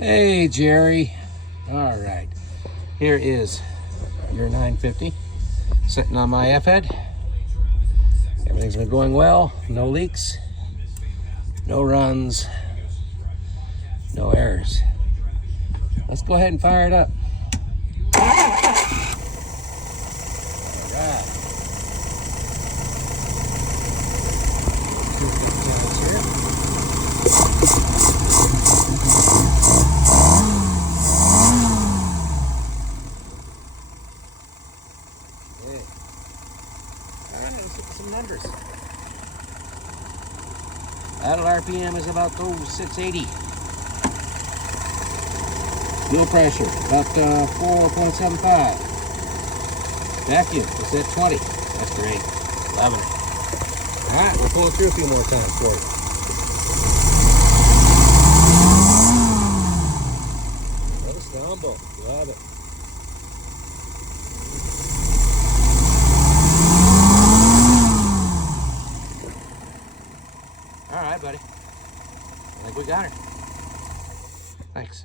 Hey Jerry. All right, here is your 950 sitting on my F-head. Everything's been going well, no leaks, no runs, no errors. Let's go ahead and fire it up. All right. 250 ounce here. Okay. Let's look at some numbers. Idle RPM is about 680. Fuel pressure about 4.75. Vacuum is at 20. That's great. Loving it. All right, we'll pull it through a few more times for you. Little stumble. Love it. All right, buddy. I think we got her. Thanks.